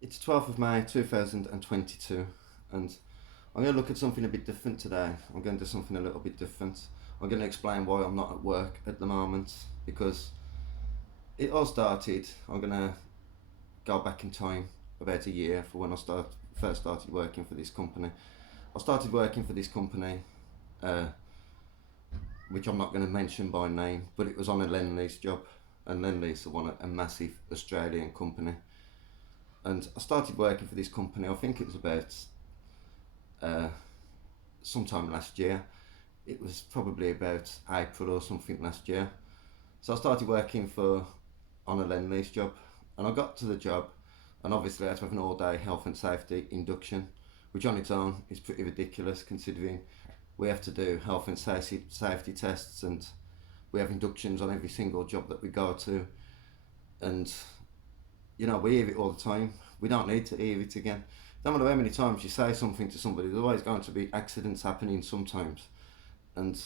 It's 12th of May 2022, and I'm going to look at something a bit different today. I'm going to do something a little bit different. I'm going to explain why I'm not at work at the moment, because it all started. I'm going to go back in time about a year for when first started working for this company. I started working for this company, uh, which I'm not going to mention by name, but it was on a Lendlease job, and Lendlease are a massive Australian company. And I started working for this company. I think it was about uh, sometime last year. It was probably about April or something last year. So I started working for on a Lendlease job, and I got to the job, and obviously I had to have an all-day health and safety induction, which on its own is pretty ridiculous considering we have to do health and safety tests, and we have inductions on every single job that we go to, and we hear it all the time. We don't need to hear it again. No matter how many times you say something to somebody, there's always going to be accidents happening sometimes. And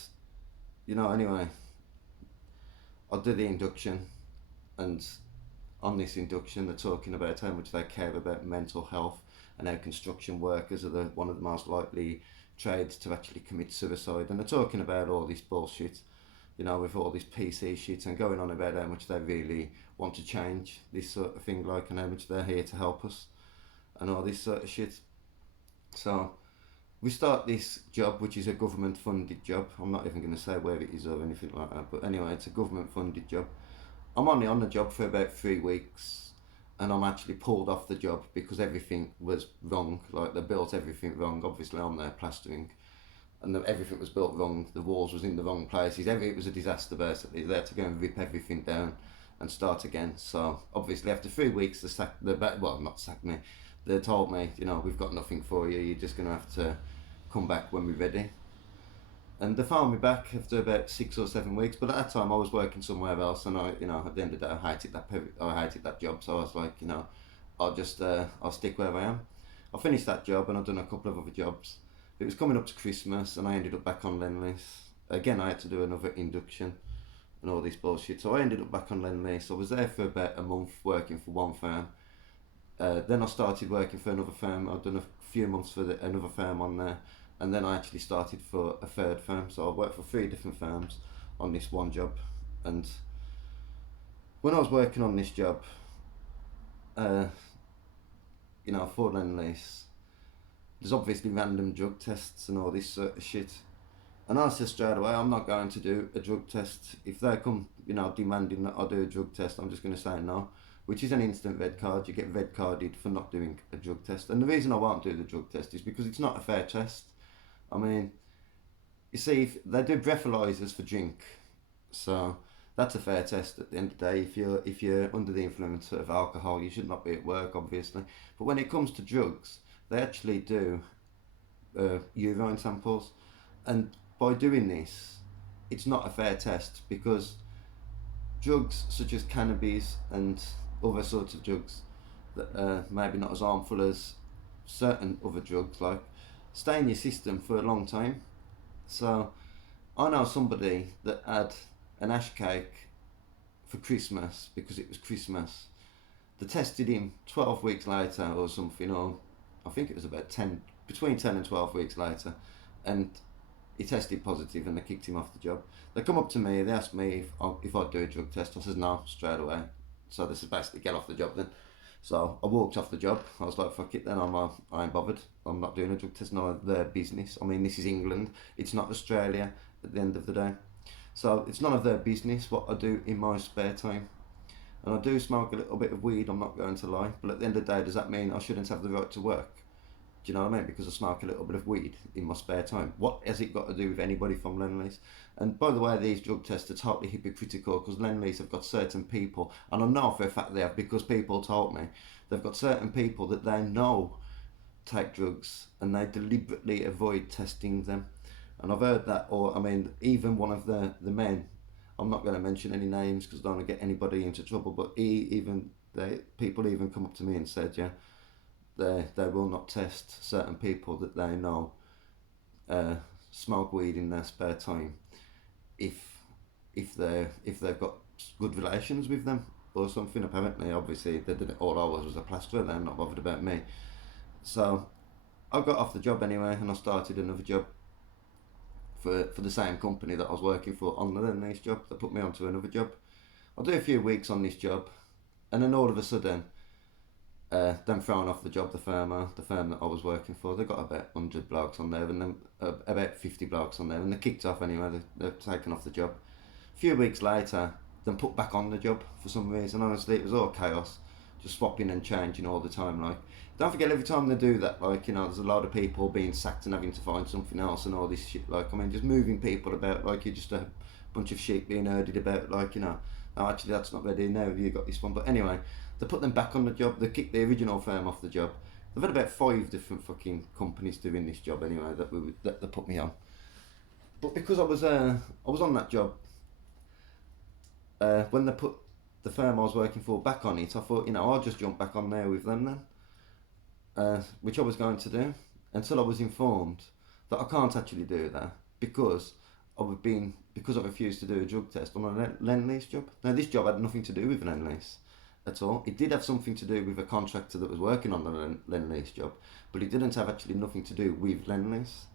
anyway, I did the induction, and on this induction, they're talking about how much they care about mental health and how construction workers are one of the most likely trades to actually commit suicide. And they're talking about all this bullshit, with all this PC shit and going on about how much they really want to change this sort of thing, like, and how much they're here to help us and all this sort of shit. So we start this job, which is a government funded job. I'm not even going to say where it is or anything like that, but anyway, it's a government funded job. I'm only on the job for about 3 weeks, and I'm actually pulled off the job because everything was wrong. Like, they built everything wrong. Obviously, I'm there plastering, and everything was built wrong. The walls was in the wrong places. It was a disaster basically. They had to go and rip everything down and start again. So obviously, after 3 weeks, not sacked me. They told me, we've got nothing for you. You're just gonna have to come back when we're ready. And they found me back after about 6 or 7 weeks. But at that time, I was working somewhere else, and at the end of the day, I hated that job. So I was like, I'll stick where I am. I finished that job, and I've done a couple of other jobs. It was coming up to Christmas, and I ended up back on Lendlease. Again, I had to do another induction and all this bullshit. So I ended up back on Lendlease. I was there for about a month working for one firm. Then I started working for another firm. I'd done a few months for another firm on there, and then I actually started for a third firm. So I worked for 3 different firms on this one job. And when I was working on this job, uh, for Lendlease, there's obviously random drug tests and all this sort of shit. And I said straight away, I'm not going to do a drug test. If they come, demanding that I do a drug test, I'm just going to say no, which is an instant red card. You get red carded for not doing a drug test. And the reason I won't do the drug test is because it's not a fair test. I mean, you see, if they do breathalyzers for drink, so that's a fair test at the end of the day. If you're under the influence of alcohol, you should not be at work, obviously. But when it comes to drugs, they actually do urine samples, and by doing this, it's not a fair test because drugs such as cannabis and other sorts of drugs that are maybe not as harmful as certain other drugs, like, stay in your system for a long time. So I know somebody that had an ash cake for Christmas because it was Christmas. They tested him 12 weeks later or something, or I think it was about 10, between 10 and 12 weeks later, and he tested positive and they kicked him off the job. They come up to me, they asked me if I'd do a drug test. I said no straight away. So this is basically get off the job then. So I walked off the job. I was like, fuck it then, I ain't bothered. I'm not doing a drug test, no, their business. I mean, this is England, it's not Australia at the end of the day. So it's none of their business what I do in my spare time. And I do smoke a little bit of weed, I'm not going to lie. But at the end of the day, does that mean I shouldn't have the right to work? Do you know what I mean? Because I smoke a little bit of weed in my spare time. What has it got to do with anybody from Lendlease? And by the way, these drug tests are totally hypocritical because Lendlease have got certain people, and I know for a fact they have because people told me, they've got certain people that they know take drugs and they deliberately avoid testing them. And I've heard that, or I mean, even one of the men, I'm not going to mention any names because I don't want to get anybody into trouble, but people even come up to me and said, yeah, they will not test certain people that they know uh, smoke weed in their spare time if they've got good relations with them. or something. Apparently, obviously, they did it. All I was a plasterer. They're not bothered about me. So I got off the job anyway, and I started another job for the same company that I was working for on the Lendlease job. That put me onto another job. I'll do a few weeks on this job, and then all of a sudden, them throwing off the job, the firm that I was working for, they got about 100 blokes on there, and then about 50 blokes on there, and they kicked off anyway. They've taken off the job. A few weeks later, then put back on the job for some reason. Honestly, it was all chaos, just swapping and changing all the time. Like, don't forget, every time they do that, like, you know, there's a lot of people being sacked and having to find something else and all this shit. Like, I mean, just moving people about like you're just a bunch of sheep being herded about. Like, you know, no, actually that's not ready now. You got this one, but anyway, they put them back on the job. They kicked the original firm off the job. They've had about 5 different fucking companies doing this job anyway that they put me on. But because I was on that job, when they put the firm I was working for back on it, I thought, you know, I'll just jump back on there with them then, which I was going to do, until I was informed that I can't actually do that because I refused to do a drug test on a Lendlease job. Now, this job had nothing to do with Lendlease at all. It did have something to do with a contractor that was working on the Lendlease job, but it didn't have actually nothing to do with Lendlease.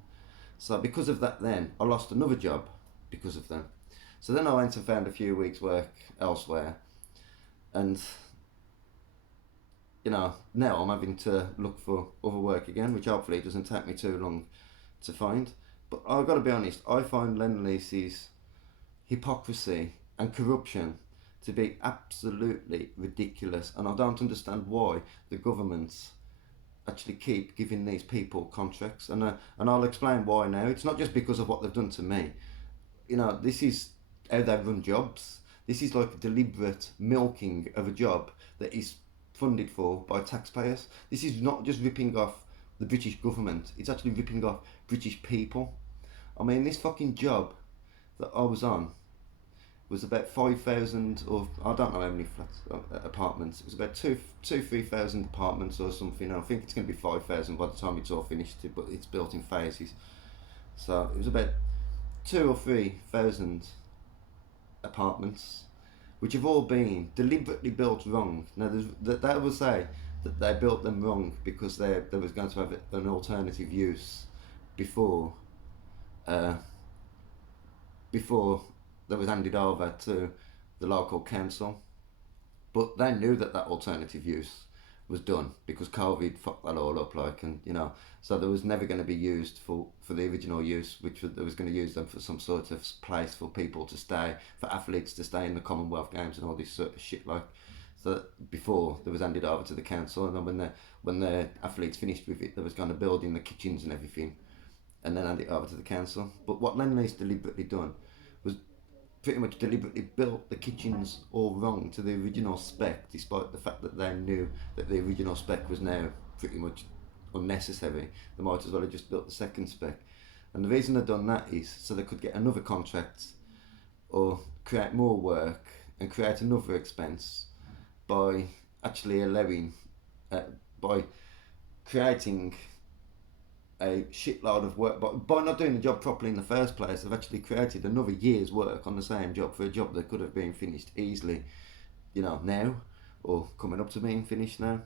So because of that, then I lost another job because of them. So then I went and found a few weeks' work elsewhere, and you know, now I'm having to look for other work again, which hopefully doesn't take me too long to find. But I've got to be honest, I find Lendlease's hypocrisy and corruption to be absolutely ridiculous, and I don't understand why the governments actually keep giving these people contracts, and I'll explain why now. It's not just because of what they've done to me. You know, this is how they run jobs. This is like a deliberate milking of a job that is funded for by taxpayers. This is not just ripping off the British government, it's actually ripping off British people. I mean, this fucking job that I was on was about 5,000, or I don't know how many flats, apartments. It was about 3,000 apartments or something. I think it's going to be 5,000 by the time it's all finished, but it's built in phases. So it was about 2,000 or 3,000 apartments, which have all been deliberately built wrong. Now, they will say that they built them wrong because they was going to have an alternative use before that was handed over to the local council. But they knew that alternative use was done because COVID fucked that all up, like, and you know, so there was never going to be used for the original use, which was, they was going to use them for some sort of place for people to stay, for athletes to stay in the Commonwealth Games and all this sort of shit, like. So before they was handed over to the council, and then when the athletes finished with it, they was going to build in the kitchens and everything, and then hand it over to the council. But what Lendlease deliberately done was pretty much deliberately built the kitchens all wrong to the original spec, despite the fact that they knew that the original spec was now pretty much unnecessary. They might as well have just built the second spec. And the reason they've done that is so they could get another contract or create more work and create another expense by actually allowing, by creating a shitload of work, but by not doing the job properly in the first place, they've actually created another year's work on the same job for a job that could have been finished easily, you know, now, or coming up to being finished now.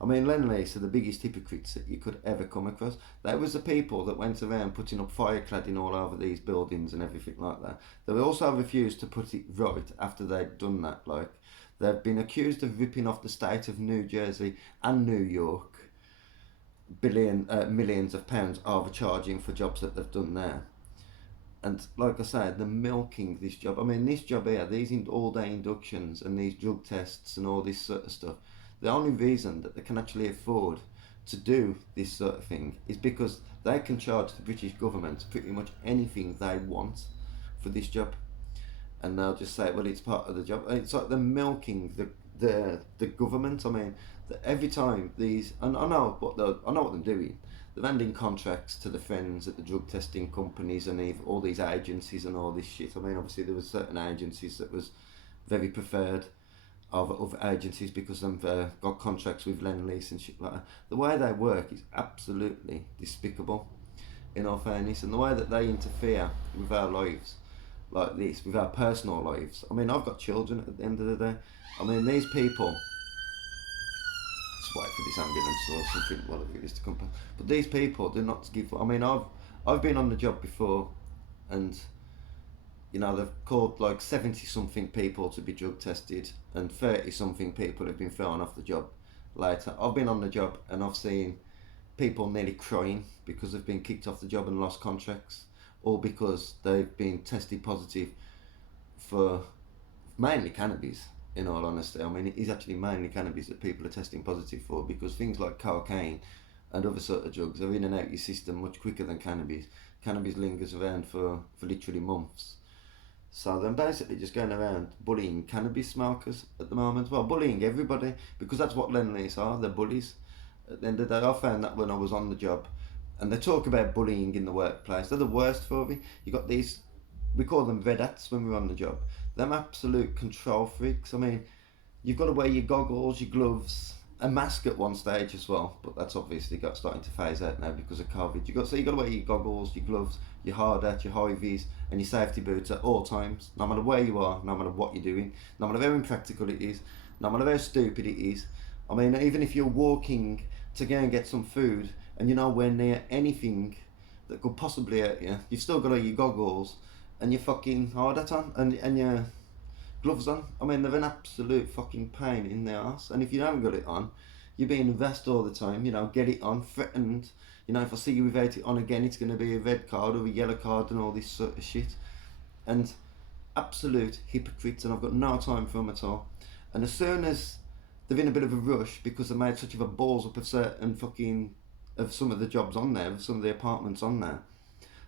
I mean, Lendlease are the biggest hypocrites that you could ever come across. They was the people that went around putting up fire cladding all over these buildings and everything like that. They also refused to put it right after they'd done that. Like, they've been accused of ripping off the state of New Jersey and New York millions of pounds overcharging for jobs that they've done there. And like I said, they're milking this job. I mean, this job here, these all-day inductions and these drug tests and all this sort of stuff, the only reason that they can actually afford to do this sort of thing is because they can charge the British government pretty much anything they want for this job, and they'll just say, well, it's part of the job. And it's like they're milking the government. I mean, every time these, and I know what they're doing. They're handing contracts to the friends at the drug testing companies and all these agencies and all this shit. I mean, obviously there was certain agencies that was very preferred of other agencies because they've got contracts with Lendlease and shit like that. The way they work is absolutely despicable, in all fairness, and the way that they interfere with our lives like this with our personal lives. I mean, I've got children at the end of the day. I mean, these people. Just wait for this ambulance or something, whatever it is to come past. But these people do not give. I mean, I've been on the job before, and they've called like 70 something people to be drug tested, and 30 something people have been thrown off the job later. I've been on the job and I've seen people nearly crying because they've been kicked off the job and lost contracts, or because they've been tested positive for mainly cannabis. In all honesty, I mean, it is actually mainly cannabis that people are testing positive for, because things like cocaine and other sort of drugs are in and out your system much quicker than cannabis. Cannabis lingers around for literally months. So they're basically just going around bullying cannabis smokers at the moment. Well, bullying everybody, because that's what Lendlease are. They're bullies. At the end of the day, I found that when I was on the job, and they talk about bullying in the workplace. They're the worst for me. You got these, we call them red hats when we're on the job. Them absolute control freaks. I mean, you've got to wear your goggles, your gloves, a mask at one stage as well, but that's obviously starting to phase out now because of COVID. You got to wear your goggles, your gloves, your hard hat, your high vis, and your safety boots at all times, no matter where you are, no matter what you're doing, no matter how impractical it is, no matter how stupid it is. I mean, even if you're walking to go and get some food and you're nowhere near anything that could possibly hurt you, you've still got all your goggles and your fucking hard hat on and your gloves on. I mean, they're an absolute fucking pain in the arse. And if you haven't got it on, you're being harassed all the time. Get it on, threatened. If I see you without it on again, it's going to be a red card or a yellow card and all this sort of shit. And absolute hypocrites, and I've got no time for them at all. And as soon as they're in a bit of a rush because they made such of a balls up of certain fucking of some of the jobs on there, of some of the apartments on there,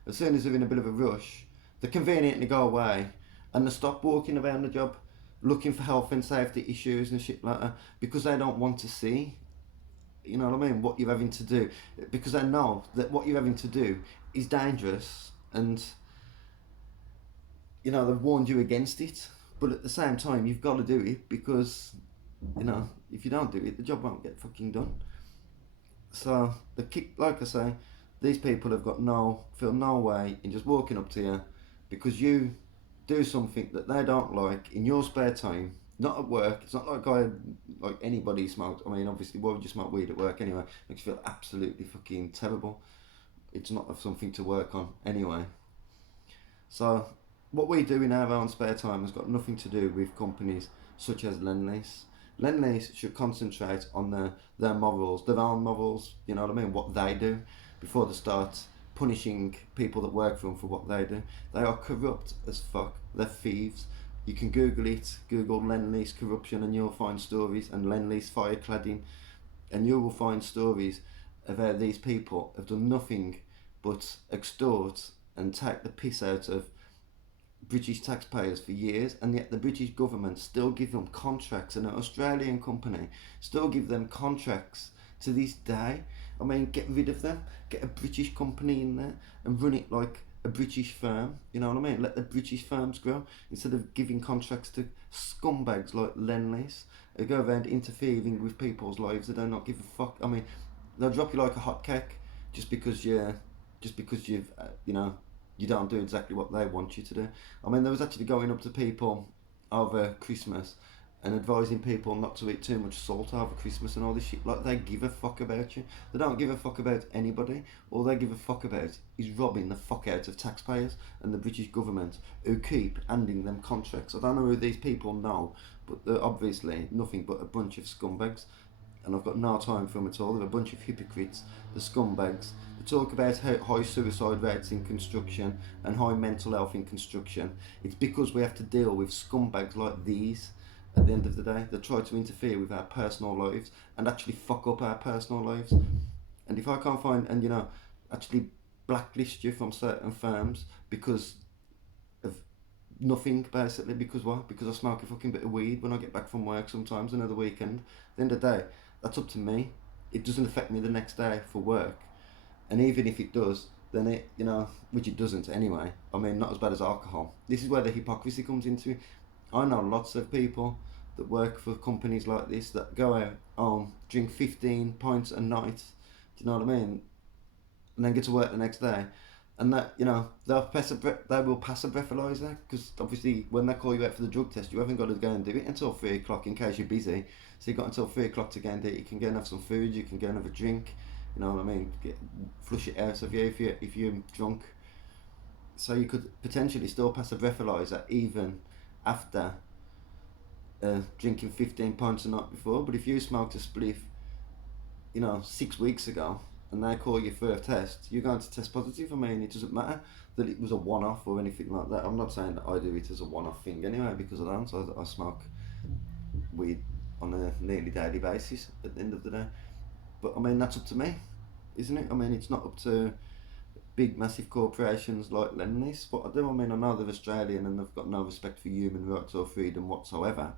as soon as they're in a bit of a rush, they're convenient to go away, and they stop walking around the job looking for health and safety issues and shit like that, because they don't want to see, what you're having to do, because they know that what you're having to do is dangerous, and they've warned you against it, but at the same time you've got to do it, because if you don't do it, the job won't get fucking done. So like I say, these people have got feel no way in just walking up to you because you do something that they don't like in your spare time, not at work. It's not like anybody smokes. I mean, obviously, why would you smoke weed at work anyway? It makes you feel absolutely fucking terrible. It's not something to work on anyway. So what we do in our own spare time has got nothing to do with companies such as Lendlease. Lendlease should concentrate on their morals, their own morals, you know what I mean, what they do, before they start punishing people that work for them for what they do. They are corrupt as fuck. They're thieves. You can Google it, Google Lendlease corruption, and you'll find stories, and Lendlease firecladding, and you will find stories of how these people have done nothing but extort and take the piss out of British taxpayers for years, and yet the British government still give them contracts, and an Australian company still give them contracts to this day. I mean, get rid of them, get a British company in there and run it like a British firm, you know what I mean? Let the British firms grow instead of giving contracts to scumbags like Lendlease who go around interfering with people's lives. They do not give a fuck. I mean, they'll drop you like a hot cake just because you've you don't do exactly what they want you to do. I mean, there was actually going up to people over Christmas and advising people not to eat too much salt over Christmas and all this shit. Like, they give a fuck about you. They don't give a fuck about anybody. All they give a fuck about is robbing the fuck out of taxpayers and the British government, who keep handing them contracts. I don't know who these people know, but they're obviously nothing but a bunch of scumbags. And I've got no time for them at all. They're a bunch of hypocrites, the scumbags. They talk about high suicide rates in construction and high mental health in construction. It's because we have to deal with scumbags like these. At the end of the day, they try to interfere with our personal lives and actually fuck up our personal lives. And if I can't find, and actually blacklist you from certain firms because of nothing, basically, because what? Because I smoke a fucking bit of weed when I get back from work sometimes, another weekend. At the end of the day, that's up to me. It doesn't affect me the next day for work. And even if it does, then it, which it doesn't anyway. I mean, not as bad as alcohol. This is where the hypocrisy comes into it. I know lots of people that work for companies like this that go out home, drink 15 pints a night, do you know what I mean? And then get to work the next day and that they will pass a breathalyzer, because obviously when they call you out for the drug test, you haven't got to go and do it until 3 o'clock in case you're busy. So you've got until 3 o'clock to go and do it. You can go and have some food, you can go and have a drink, you know what I mean, flush it out of you if you're drunk. So you could potentially still pass a breathalyzer even after drinking 15 pints a night before. But if you smoked a spliff, 6 weeks ago, and they call you for a test, you're going to test positive. I mean, it doesn't matter that it was a one-off or anything like that. I'm not saying that I do it as a one-off thing anyway, because I don't. I smoke weed on a nearly daily basis at the end of the day. But I mean, that's up to me, isn't it? I mean, it's not up to big, massive corporations like Lendlease. What I do, I mean, I know they're Australian and they've got no respect for human rights or freedom whatsoever.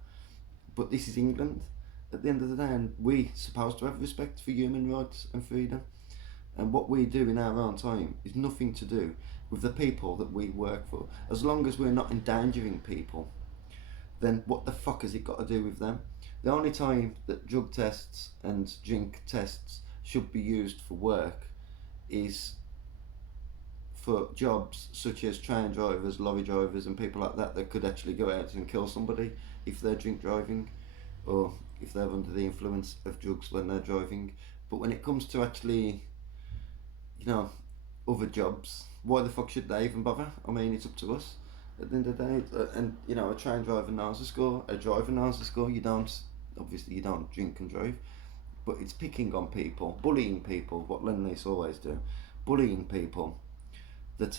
But this is England at the end of the day, and we're supposed to have respect for human rights and freedom. And what we do in our own time is nothing to do with the people that we work for. As long as we're not endangering people, then what the fuck has it got to do with them? The only time that drug tests and drink tests should be used for work is for jobs such as train drivers, lorry drivers, and people like that could actually go out and kill somebody if they're drink driving, or if they're under the influence of drugs when they're driving. But when it comes to actually, other jobs, why the fuck should they even bother? I mean, it's up to us at the end of the day. And a train driver knows the score, a driver knows the score. You don't drink and drive, but it's picking on people, bullying people, what Lendlease always do, bullying people that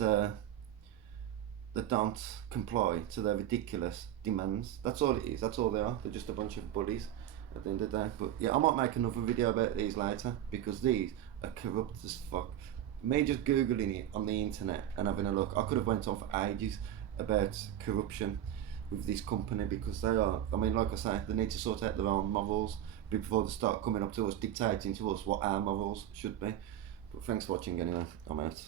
that don't comply to their ridiculous demands. That's all it is. That's all they are. They're just a bunch of bullies at the end of the day. But yeah, I might make another video about these later, because these are corrupt as fuck. Me just googling it on the internet and having a look, I could have went on for ages about corruption with this company, because they are, I mean, like I say, they need to sort out their own morals before they start coming up to us, dictating to us what our morals should be. But thanks for watching anyway. I'm out.